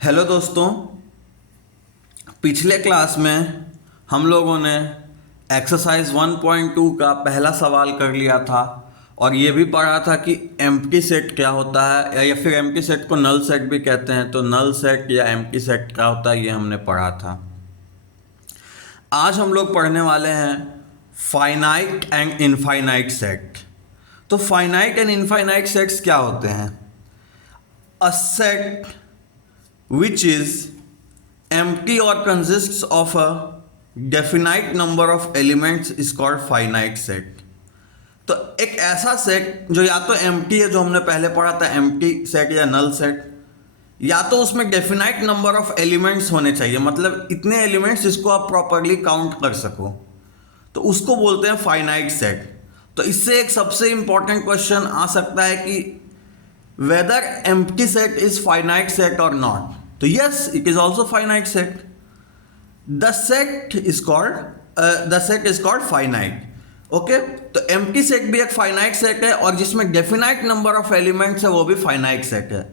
Hello दोस्तों। पिछले class में हम लोगों ने एक्सरसाइज 1.2 का पहला सवाल कर लिया था और ये भी पढ़ा था कि एम्प्टी सेट क्या होता है या फिर एम्प्टी सेट को नल सेट भी कहते हैं। तो नल सेट या एम्प्टी सेट क्या होता है ये हमने पढ़ा था। आज हम लोग पढ़ने वाले हैं फाइनाइट एंड इनफाइनाइट सेट। तो फाइनाइट एंड इनफाइनाइट सेट्स क्या होते हैं? A set which is empty or consists of a definite number of elements is called finite set। तो एक ऐसा सेट जो या तो एम्प्टी है, जो हमने पहले पढ़ा था एम्प्टी सेट या नल सेट, या तो उसमें डेफिनाइट नंबर ऑफ एलिमेंट्स होने चाहिए, मतलब इतने एलिमेंट्स जिसको आप प्रॉपरली काउंट कर सको, तो उसको बोलते हैं फाइनाइट सेट। तो इससे एक सबसे इंपॉर्टेंट क्वेश्चन आ सकता है कि whether empty set is finite set or not। तो yes, it is also finite set। the set is called finite। Okay, तो empty set भी एक finite set है और जिसमें definite number of elements है वो भी finite set है,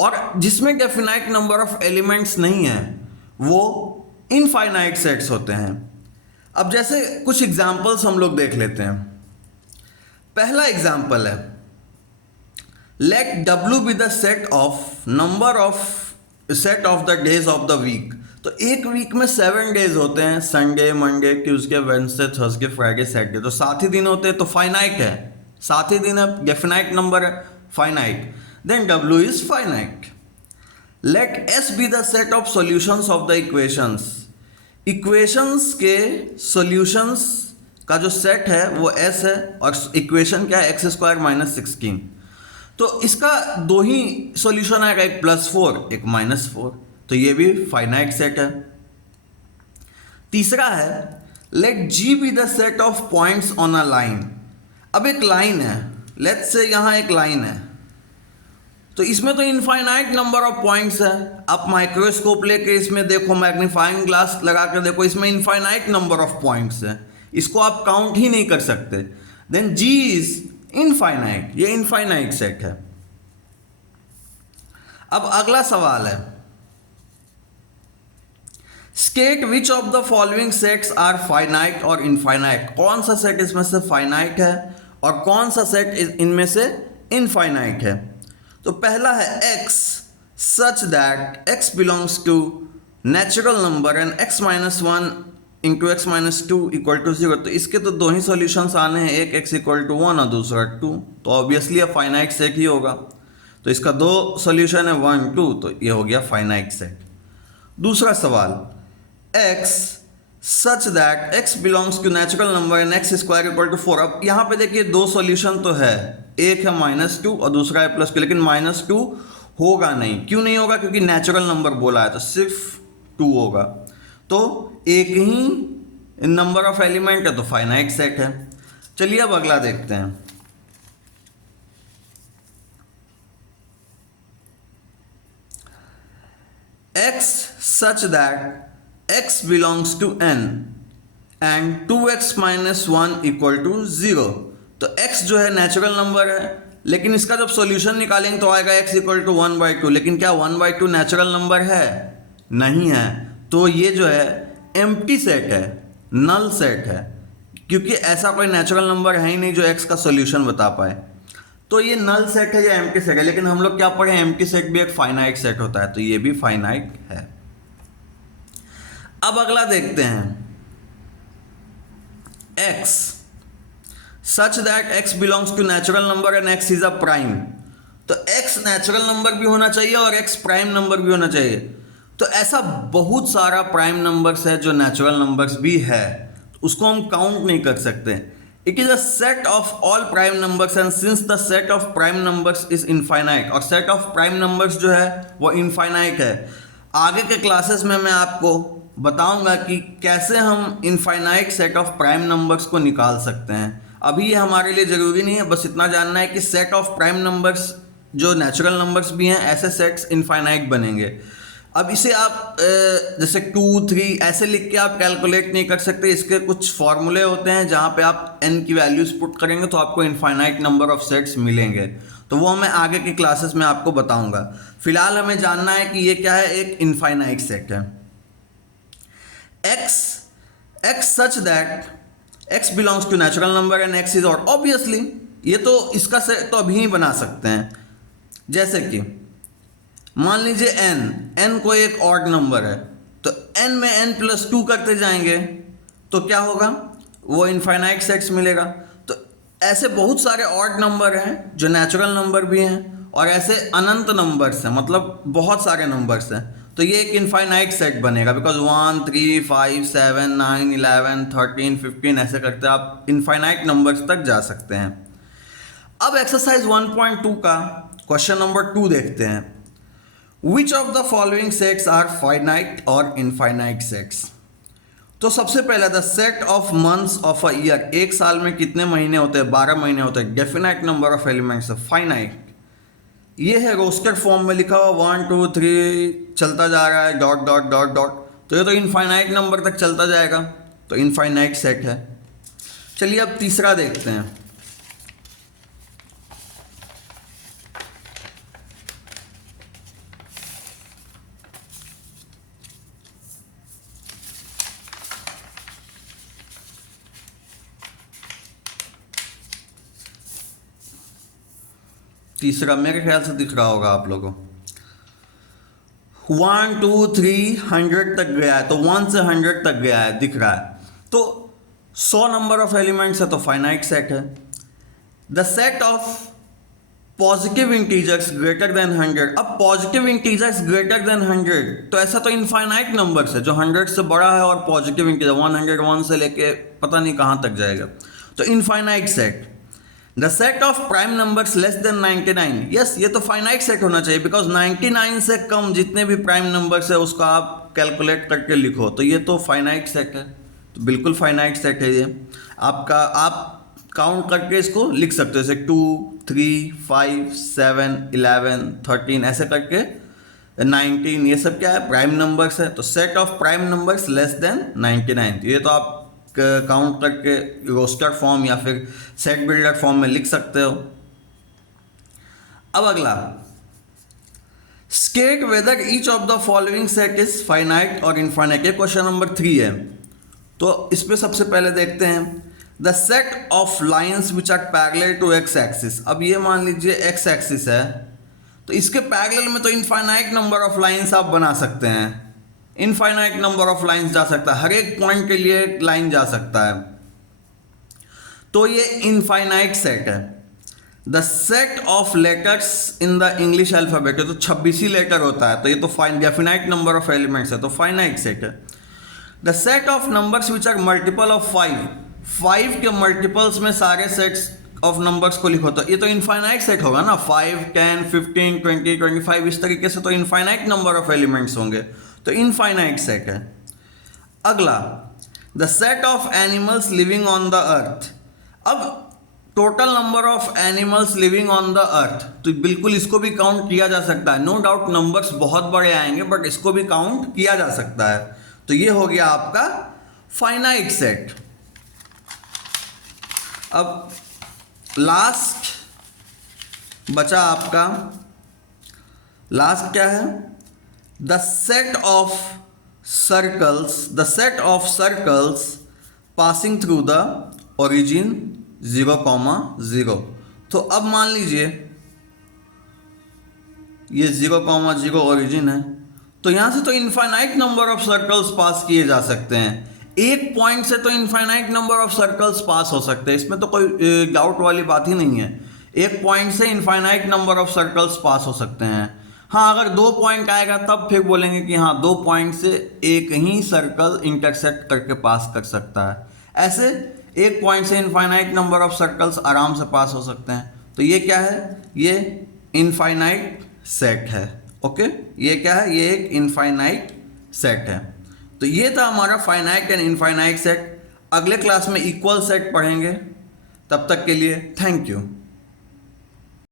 और जिसमें definite number of elements नहीं है वो infinite sets होते हैं। अब जैसे कुछ एग्जाम्पल्स हम लोग देख लेते हैं। पहला एग्जाम्पल है, let W be the set of the days of the week। तो एक वीक में 7 डेज होते हैं, Sunday, Monday, Tuesday, Wednesday, Thursday, Friday, Saturday. तो 7 ही दिन होते हैं, तो फाइनाइट है, 7 ही दिन है, डेफिनाइट नंबर है, finite. Then W is finite. Let S be the set of solutions of the equations. Equations के सॉल्यूशंस का जो सेट है वो S है, और इक्वेशन क्या है, x² - 16। तो इसका दो ही सॉल्यूशन आएगा, एक +4 एक -4, तो ये भी फाइनाइट सेट है। तीसरा है, let G be the set of points on a line. अब एक लाइन है, लेट्स से यहाँ एक लाइन है, तो इसमें तो इनफाइनाइट नंबर ऑफ पॉइंट्स है। आप माइक्रोस्कोप लेके इसमें देखो, मैग्नीफाइंग ग्लास लगा कर देखो, इसमें इनफाइनाइट नंबर ऑफ पॉइंट्स है, इसको आप काउंट ही नहीं कर सकते। देन G इज इनफाइनाइट, ये इनफाइनाइट सेट है। अब अगला सवाल है, state which of the following sets are finite और इनफाइनाइट। कौन सा सेट इसमें से फाइनाइट है और कौन सा सेट इनमें से इनफाइनाइट है। तो पहला है x such that x belongs to natural number and x - 1 into x - 2 equal to 0। तो इसके तो दो ही सॉल्यूशंस आने हैं, एक x = 1 और दूसरा 2, तो ऑब्वियसली ये फाइनाइट सेट ही होगा। तो इसका दो सॉल्यूशन है 1, 2, तो ये हो गया फाइनाइट सेट। दूसरा सवाल, x such that x belongs to natural number and x² = 4। अब यहाँ पे देखिए दो सॉल्यूशन तो है, एक है -2 और दूसरा है +2, लेकिन -2 होगा नहीं। क्यों नहीं होगा? क्योंकि नेचुरल नंबर बोला है, तो सिर्फ 2 होगा। तो एक ही नंबर ऑफ एलिमेंट है, तो फाइनाइट सेट है। चलिए अब अगला देखते हैं। x such that x belongs to n and 2x - 1 = 0। तो x जो है नेचुरल नंबर है, लेकिन इसका जब सॉल्यूशन निकालेंगे तो आएगा x = 1/2। लेकिन क्या 1/2 नेचुरल नंबर है? नहीं है। तो ये जो है एम्प्टी सेट है, नल सेट है, क्योंकि ऐसा कोई नेचुरल नंबर है ही नहीं जो x का सॉल्यूशन बता पाए। तो ये नल सेट है या एम्प्टी सेट है। लेकिन हम लोग क्या पढ़े, एम्प्टी सेट भी एक फाइनाइट सेट होता है, तो ये भी फाइनाइट है। अब अगला देखते हैं, x such that x belongs to natural number and x is a prime. तो x नेचुरल नंबर भी होना चाहिए और x प्राइम नंबर भी होना चाहिए। तो ऐसा बहुत सारा प्राइम नंबर्स है जो नेचुरल नंबर्स भी है, तो उसको हम काउंट नहीं कर सकते। It is a set of all prime numbers and since the set of prime numbers is infinite. और सेट ऑफ प्राइम नंबर्स जो है वो इनफाइनाइट है। आगे के क्लासेस में मैं आपको बताऊंगा कि कैसे हम infinite set of prime numbers को निकाल सकते हैं। अभी ये हमारे लिए ज़रूरी नहीं है, बस इतना जानना है कि सेट ऑफ प्राइम नंबर्स जो नेचुरल नंबर्स भी हैं, ऐसे सेट्स इनफाइनाइट बनेंगे। अब इसे आप जैसे 2, 3 ऐसे लिख के आप कैलकुलेट नहीं कर सकते। इसके कुछ फॉर्मूले होते हैं जहाँ पे आप n की वैल्यूज पुट करेंगे तो आपको इनफाइनाइट नंबर ऑफ सेट्स मिलेंगे। तो वो मैं आगे की क्लासेस में आपको बताऊंगा। फिलहाल हमें जानना है कि ये क्या है, एक इनफाइनाइट सेट है। x such that x belongs to natural number and x is odd, obviously ये तो इसका सेट तो अभी ही बना सकते हैं। जैसे कि मान लीजिए n कोई एक ऑड नंबर है, तो n में n+2 करते जाएंगे तो क्या होगा, वो इनफाइनाइट सेट्स मिलेगा। तो ऐसे बहुत सारे ऑड नंबर हैं जो नेचुरल नंबर भी हैं, और ऐसे अनंत नंबर्स हैं, मतलब बहुत सारे नंबर्स हैं। तो ये एक इनफाइनाइट सेट बनेगा, बिकॉज 1 3 5 7 9 11 13 15 ऐसे करते आप इनफाइनाइट नंबर्स तक जा सकते हैं। अब एक्सरसाइज 1.2 का क्वेश्चन नंबर 2 देखते हैं। Which of the following sets are finite और इनफाइनाइट सेट्स। तो सबसे पहला, the set of months of a year, एक साल में कितने महीने होते हैं, 12 महीने होते हैं। डेफिनाइट नंबर ऑफ एलिमेंट्स है, फाइनाइट। ये है रोस्टर फॉर्म में लिखा हुआ 1 2 3 चलता जा रहा है, डॉट डॉट डॉट डॉट, तो ये तो इनफाइनाइट नंबर तक चलता जाएगा, तो इनफाइनाइट सेट है। चलिए अब तीसरा देखते हैं। तीसरा मेरे ख्याल से दिख रहा होगा आप लोगों को। 1 2 3 100 तक गया है, तो 1 से 100 तक गया है, दिख रहा है। तो 100 नंबर ऑफ एलिमेंट्स है, तो फाइनाइट सेट है। The set of positive integers greater than 100। अब पॉजिटिव इंटीजर्स ग्रेटर देन 100, तो ऐसा तो इनफाइनाइट नंबर्स है जो 100 से बड़ा है, और पॉजिटिव इंटीजर 101 से लेके पता नहीं कहाँ तक जाएगा, तो infinite set. The set of prime numbers less than 99, yes ये तो फाइनाइट सेट होना चाहिए, बिकॉज 99 से कम जितने भी प्राइम नंबर्स है उसको आप कैलकुलेट करके लिखो, तो ये तो फाइनाइट सेट है, तो बिल्कुल फाइनाइट सेट है ये आपका। आप काउंट करके इसको लिख सकते हो, जैसे 2 3 5 7 11 13 ऐसे करके 19, ये सब क्या है, प्राइम नंबर्स है। तो set of prime numbers less than 99, ये तो आप काउंट करके रोस्टर फॉर्म या फिर सेट बिल्डर फॉर्म में लिख सकते हो। अब अगला, state whether each of the following set is finite और इनफाइनाइट, ये क्वेश्चन नंबर 3 है। तो इसमें सबसे पहले देखते हैं, the set of lines which are parallel to X axis. अब ये मान लीजिए एक्स एक्सिस है, तो इसके पैरेलल में तो इनफाइनाइट नंबर ऑफ लाइंस आप बना सकते हैं, इनफाइनाइट नंबर ऑफ लाइंस जा सकता है, हर एक पॉइंट के लिए एक लाइन जा सकता है, तो ये इनफाइनाइट सेट है। The set of letters in the English alphabet, तो 26 ही लेटर होता है, तो ये तो डेफिनाइट नंबर ऑफ एलिमेंट्स है, तो फाइनाइट सेट है। The set of numbers which are multiple of 5 के मल्टीपल्स में सारे सेट्स ऑफ नंबर्स को लिखो, तो ये तो इनफाइनाइट सेट होगा ना, 5 10 15 20 25 इस तरीके से तो इनफाइनाइट नंबर ऑफ एलिमेंट्स होंगे, तो इनफाइनाइट सेट है। अगला, the set of animals living on the earth. अब total number of animals living on the earth, तो बिल्कुल इसको भी काउंट किया जा सकता है। नो डाउट नंबर्स बहुत बड़े आएंगे, बट इसको भी काउंट किया जा सकता है, तो ये हो गया आपका फाइनाइट सेट। अब लास्ट बचा आपका, लास्ट क्या है, the set of circles passing through the origin 0,0। तो अब मान लीजिए ये 0,0 ओरिजिन है, तो यहाँ से तो इनफाइनाइट नंबर ऑफ सर्कल्स पास किए जा सकते हैं, एक पॉइंट से तो इनफाइनाइट नंबर ऑफ सर्कल्स पास हो सकते हैं, इसमें तो कोई डाउट वाली बात ही नहीं है। एक पॉइंट से इनफाइनाइट नंबर ऑफ सर्कल्स पास हो सकते हैं। हाँ, अगर 2 पॉइंट आएगा तब फिर बोलेंगे कि हाँ 2 पॉइंट से एक ही सर्कल इंटरसेक्ट करके पास कर सकता है। ऐसे एक पॉइंट से इनफाइनाइट नंबर ऑफ सर्कल्स आराम से पास हो सकते हैं, तो ये क्या है, ये इनफाइनाइट सेट है। ओके, ये क्या है, ये एक इनफाइनाइट सेट है। तो ये था हमारा फाइनाइट एंड इनफाइनाइट सेट। अगले क्लास में इक्वल सेट पढ़ेंगे, तब तक के लिए थैंक यू।